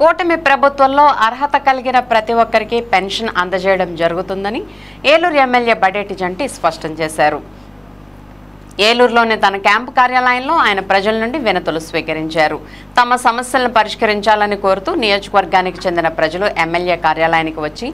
కూటమి ప్రభుత్వంలో అర్హత కలిగిన ప్రతి ఒక్కరికి పెన్షన్ అందజేయడం జరుగుతుందని ఏలూరు ఎమ్మెల్యే బడేటి జంటి స్పష్టం చేశారు. ఏలూరులోని తన క్యాంపు కార్యాలయంలో ఆయన ప్రజల నుండి వినతులు స్వీకరించారు. తమ సమస్యలను పరిష్కరించాలని కోరుతూ నియోజకవర్గానికి చెందిన ప్రజలు ఎమ్మెల్యే కార్యాలయానికి వచ్చి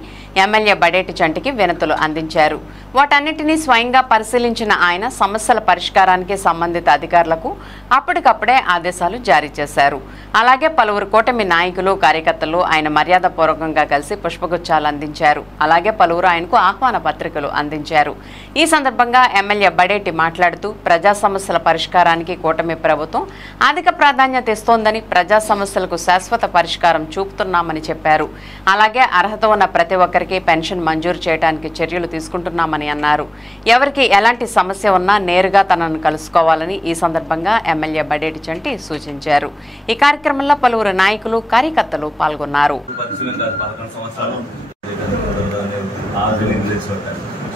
ఎమ్మెల్యే బడేటి జంటికి వినతులు అందించారు. వాటన్నిటినీ స్వయంగా పరిశీలించిన ఆయన సమస్యల పరిష్కారానికి సంబంధిత అధికారులకు అప్పటికప్పుడే ఆదేశాలు జారీ చేశారు. అలాగే పలువురు కూటమి నాయకులు కార్యకర్తలు ఆయన మర్యాదపూర్వకంగా కలిసి పుష్పగుచ్చాలు అందించారు. అలాగే పలువురు ఆయనకు ఆహ్వాన పత్రికలు అందించారు. ఈ సందర్భంగా ఎమ్మెల్యే బడేటి మాట్లాడుతూ ప్రజా సమస్యల పరిష్కారానికి కూటమి ప్రభుత్వం అధిక ప్రాధాన్యత ఇస్తోందని, ప్రజా సమస్యలకు శాశ్వత పరిష్కారం చూపుతున్నామని చెప్పారు. అలాగే అర్హత ఉన్న ప్రతి ఒక్కరికి పెన్షన్ మంజూరు చేయడానికి చర్యలు తీసుకుంటున్నామని అన్నారు. ఎవరికి ఎలాంటి సమస్య ఉన్నా నేరుగా తనను కలుసుకోవాలని ఈ సందర్భంగా ఎమ్మెల్యే బడేటి జంటి సూచించారు. ఈ కార్యక్రమంలో పలువురు నాయకులు కార్యకర్తలు పాల్గొన్నారు.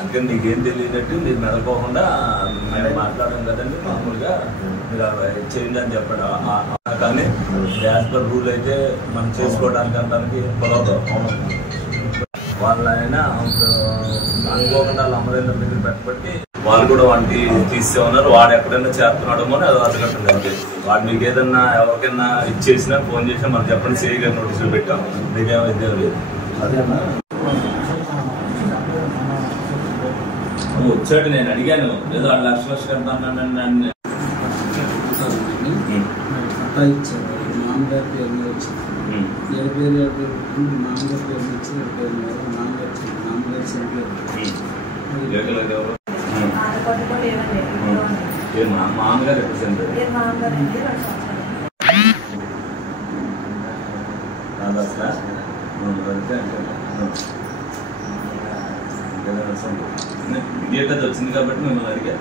అందుకని నీకేం తెలియనట్టు మీరు మెదకోకుండా మేము మాట్లాడడం కదండి, మామూలుగా మీరు చేయండి అని చెప్పండి. కానీ యాజ్ పర్ రూల్ అయితే మనం చేసుకోవడానికి అంటానికి కుదరదు. వాళ్ళైనా అనుకోకుండా వాళ్ళ అమ్మదైన దగ్గర పెట్టబట్టి వాళ్ళు కూడా వాడికి తీసే ఉన్నారు. వాడు ఎక్కడైనా చేస్తున్నాడేమో అని అది అర్థగట్టండి. వాడు మీకు ఏదన్నా ఎవరికైనా ఇచ్చేసినా ఫోన్ చేసినా మనం చెప్పండి, సేగా నోటీసులు పెట్టాము, మీకేమైతే లేదు. అదేనా వచ్చాడు, నేను అడిగాను ఏదో 2 లక్షలు కడతాను. మామగారు రిప్రజెంటేటివ్ ఇమీడియట్ అది వచ్చింది కాబట్టి మిమ్మల్ని అడిగా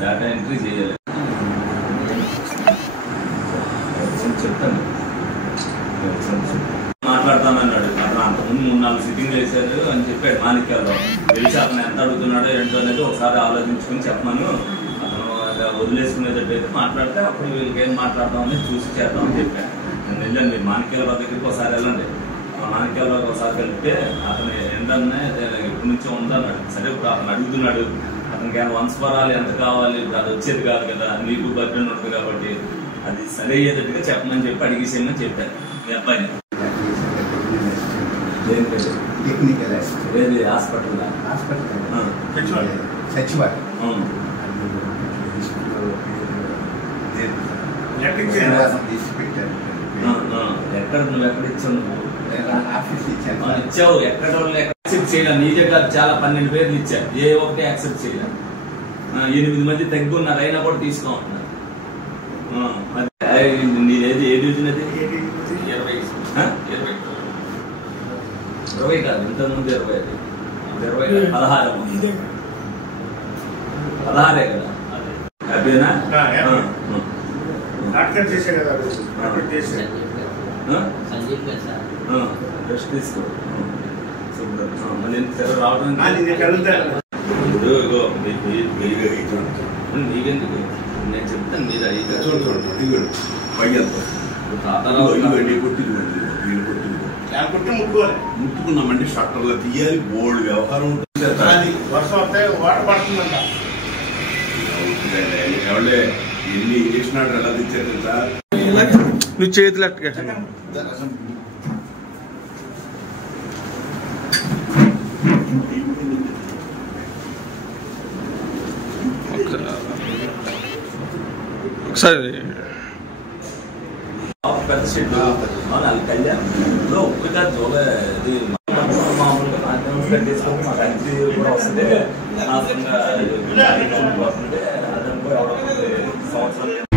డేటా ఎంట్రీ చేయాలి. చెప్తాను మాట్లాడతానన్నాడు. అతను అంతకుముందు 3-4 సిట్టింగ్లు వేసారు అని చెప్పాడు. మాణిక్యాల్లో తెలిసి అతను ఎంత అడుగుతున్నాడో ఏంటో అనేది ఒకసారి ఆలోచించుకుని చెప్పమను. అతను వదిలేసుకునేటట్టు అయితే మాట్లాడితే అప్పుడు వీళ్ళకి ఏం మాట్లాడదాం అనేది చూసి చేద్దామని చెప్పాను. నేను వెళ్ళాను, మీరు మాణిక్యాల దగ్గరికి ఒకసారి వెళ్ళండి. మాణిక్యాల్లో ఒకసారి కలిపితే అతను ఏంటన్నా ఎప్పటి నుంచో ఉందన్నాడు. సరే ఇప్పుడు అతను అడుగుతున్నాడు, అతనికి వంశపరాలు ఎంత కావాలి, ఇప్పుడు అది వచ్చేది కాదు కదా, నీకు బర్త్డే ఉంటుంది కాబట్టి అది సరి అయ్యేటట్టుగా చెప్పమని చెప్పి అడిగేసేయమని చెప్పాను మీ అబ్బాయిని. ఏది హాస్పిటల్ ఎక్కడ నువ్వు ఎక్కడ ఇచ్చావు? ఇచ్చావు ఎక్కడ యాక్సెప్ట్ చేయలే. నీ దగ్గర చాలా 12 పేర్లు ఇచ్చారు, ఏ ఒక్కటి యాక్సెప్ట్ చేయలే. 8 మంది తగ్గి ఉన్నారు, అయినా కూడా తీసుకోమంటున్నారు. నీదేది ఏ డివిజన్ అది? 20 కాదు, ఇంతకుముందు 20 16 కదా. హ్యాపీనా? రెస్ట్ తీసుకో. మళ్ళీ రావడం మీకెందుకు నేను చెప్తాను. మీరు ముట్టుకున్నామంటే షట్టర్లో తీయాలి, బోర్డు వ్యవహారం ఎవడే ఎన్ని ఇంజక్షన్ ఆర్డర్ ఎలా తెచ్చారు సార్? నువ్వు చేతులు ఒకసారి పెద్ద షెడ్ కళ్యాణంలో ఒక్కగా మామూలుగా కట్టేసుకొని మాకు అంత్రి కూడా వస్తుంది. అదనుకో సంవత్సరం